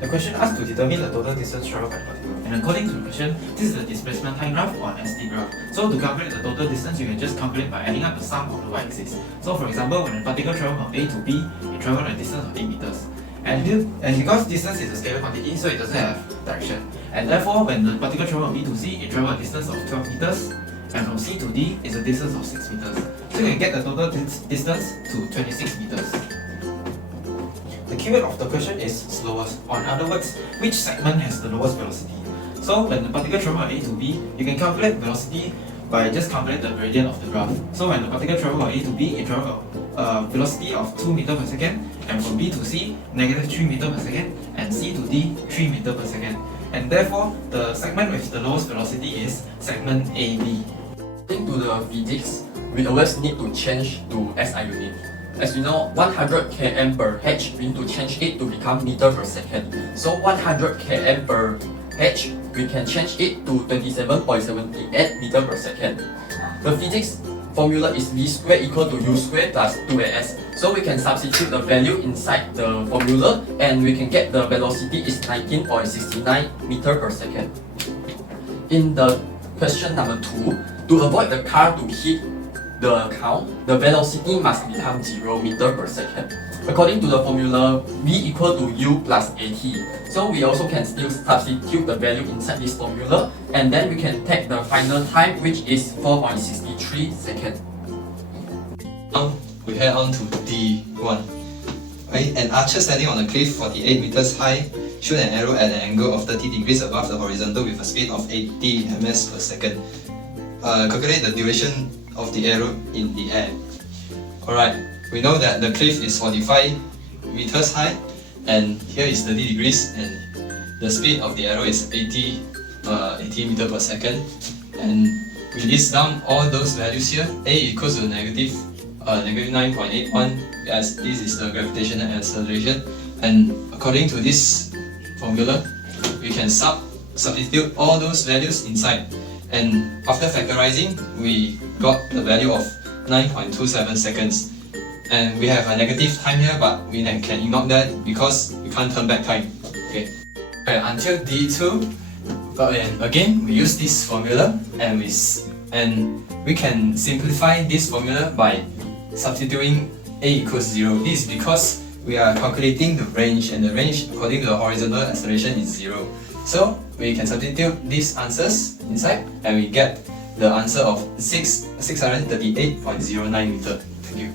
The question asks to determine the total distance traveled by the particle. And according to the question, this is the displacement time graph or an SD graph. So to calculate the total distance, you can just calculate by adding up the sum of the y-axis. So for example, when a particle travels from A to B, it travels a distance of 8 meters. And because distance is a scalar quantity, so it doesn't have direction. And therefore, when the particle travels from B to C, it travels a distance of 12 meters. And from C to D is a distance of 6 meters. So you can get the total distance to 26 meters. The keyword of the question is slowest, or in other words, which segment has the lowest velocity. So when the particle travels from A to B, you can calculate velocity by just calculating the gradient of the graph. So when the particle travels from A to B, it travels a velocity of 2 meters per second, and from B to C, negative 3 meters per second, and C to D, 3 meters per second. And therefore, the segment with the lowest velocity is segment AB. According to the physics, we always need to change to SI unit. As you know, 100 km per h, we need to change it to become meter per second. So 100 km per h, we can change it to 27.78 meter per second. The physics formula is v squared equal to u squared plus 2as. So we can substitute the value inside the formula and we can get the velocity is 19.69 meter per second. In the question number 2, to avoid the car to hit the count, the velocity must become 0 meter per second. According to the formula, v equal to u plus at. So we also can still substitute the value inside this formula, and then we can take the final time, which is 4.63 seconds. Now we head on to D1. Right? An archer standing on a cliff 48 meters high shoot an arrow at an angle of 30 degrees above the horizontal with a speed of 80 ms per second. Calculate the duration of the arrow in the air. Alright, we know that the cliff is 45 meters high and here is 30 degrees and the speed of the arrow is 80 meters per second. And we list down all those values here. A equals to negative 9.81 as this is the gravitational acceleration, and according to this formula we can substitute all those values inside, and after factorizing we got the value of 9.27 seconds, and we have a negative time here but we can ignore that because we can't turn back time. Okay. Until D2, but again we use this formula and we can simplify this formula by substituting A equals 0. This is because we are calculating the range, and the range according to the horizontal acceleration is 0. So we can substitute these answers inside and we get the answer of 638.09 meter. Thank you.